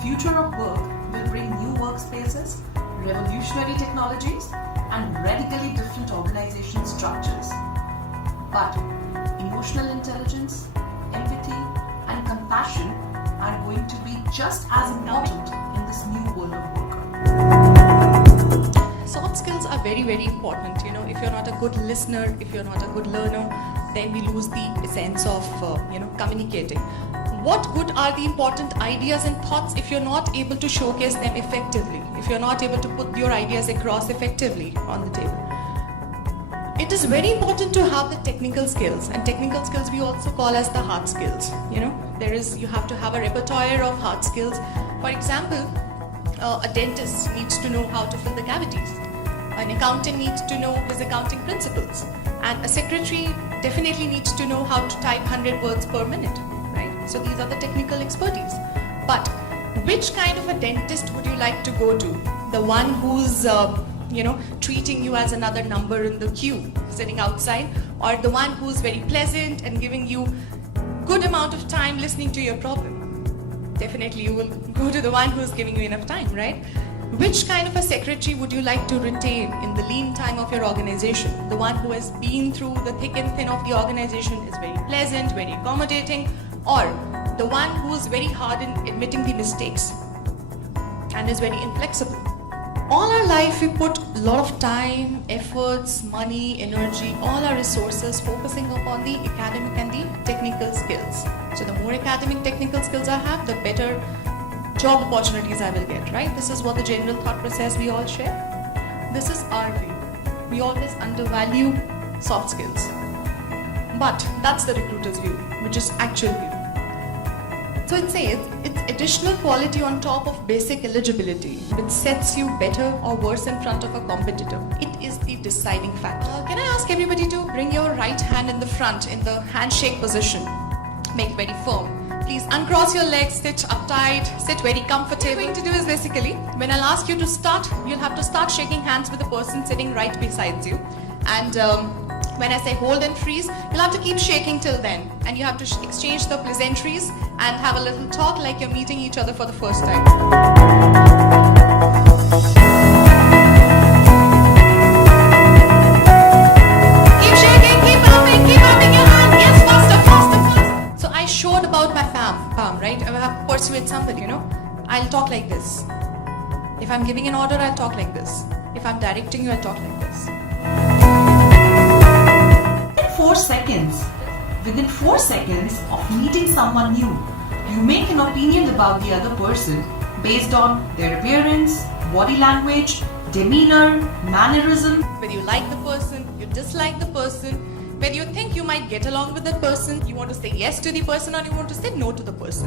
Future of work will bring new workspaces, revolutionary technologies, and radically different organization structures. But emotional intelligence, empathy, and compassion are going to be just as important in this new world of work. Soft skills are very, very important. If you're not a good listener, if you're not a good learner, then we lose the essence of, communicating. What good are the important ideas and thoughts if you're not able to showcase them effectively, if you're not able to put your ideas across effectively on the table? It is very important to have the technical skills, and technical skills we also call as the hard skills. You have to have a repertoire of hard skills. For example, a dentist needs to know how to fill the cavities. An accountant needs to know his accounting principles. And a secretary definitely needs to know how to type 100 words per minute, right? So these are the technical expertise. But which kind of a dentist would you like to go to? The one who's, treating you as another number in the queue, sitting outside, or the one who's very pleasant and giving you good amount of time listening to your problem? Definitely you will go to the one who's giving you enough time, right? Which kind of a secretary would you like to retain in the lean time of your organization? The one who has been through the thick and thin of the organization, is very pleasant, very accommodating, or the one who is very hard in admitting the mistakes and is very inflexible? All our life we put a lot of time, efforts, money, energy, all our resources focusing upon the academic and the technical skills. So the more academic technical skills I have, the better job opportunities I will get, right? This is what the general thought process we all share. This is our view. We always undervalue soft skills. But that's the recruiter's view, which is actual view. So it says it's additional quality on top of basic eligibility, which sets you better or worse in front of a competitor. It is the deciding factor. Can I ask everybody to bring your right hand in the front in the handshake position? Make it very firm. Please uncross your legs, sit uptight, sit very comfortable. What you're going to do is basically, when I'll ask you to start, you'll have to start shaking hands with the person sitting right beside you. And when I say hold and freeze, you'll have to keep shaking till then. And you have to exchange the pleasantries and have a little talk like you're meeting each other for the first time. Keep shaking, keep pumping your hand. Yes, faster, faster, faster. So I showed about my palm, right? I have to persuade somebody, I'll talk like this. If I'm giving an order, I'll talk like this. If I'm directing you, I'll talk like this. Within 4 seconds of meeting someone new, you make an opinion about the other person based on their appearance, body language, demeanor, mannerism. Whether you like the person, you dislike the person, whether you think you might get along with that person, you want to say yes to the person or you want to say no to the person.